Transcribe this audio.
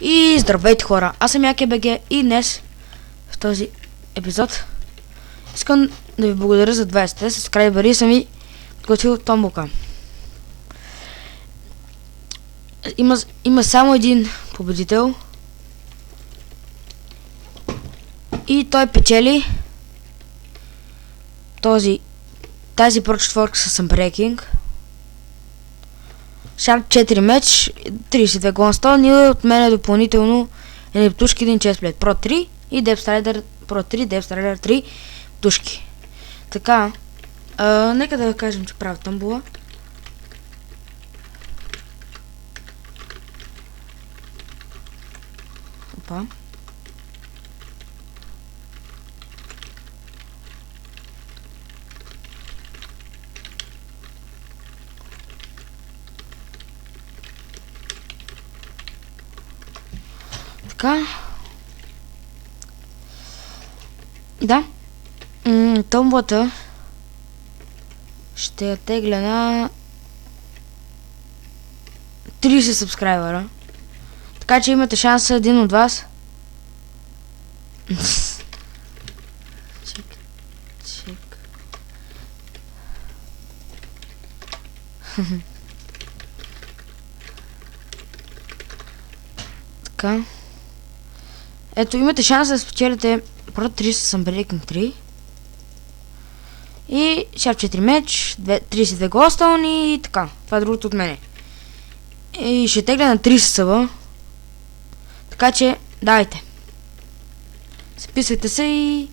И здравейте хора, аз съм ЯКБГ и днес в този епизод искам да ви благодаря за 20 сабскрайбъри и съм ви подготвил томбока. Има само един победител и той печели тази прочетворка с Unbreaking. Шарп 4 меч, 32 гонстон и от мен е допълнително едни птушки, един честплейт Pro 3 и Depth Strider Pro 3, Depth Strider 3 птушки. Така, нека да кажем, че правя тъмбула. Опа. Така. Да. Томбата ще я тегля на 30 сабскрайбъра. Така че имате шанса един от вас. Чек. Така. Ето, имате шанс да спечелите Pro 3 с Unbreaking 3 и Sharp 4 меч, 32 Glowstone и така. Това е другото от мене. И ще тегля на 30 съба. Така че, давайте. Записвайте се и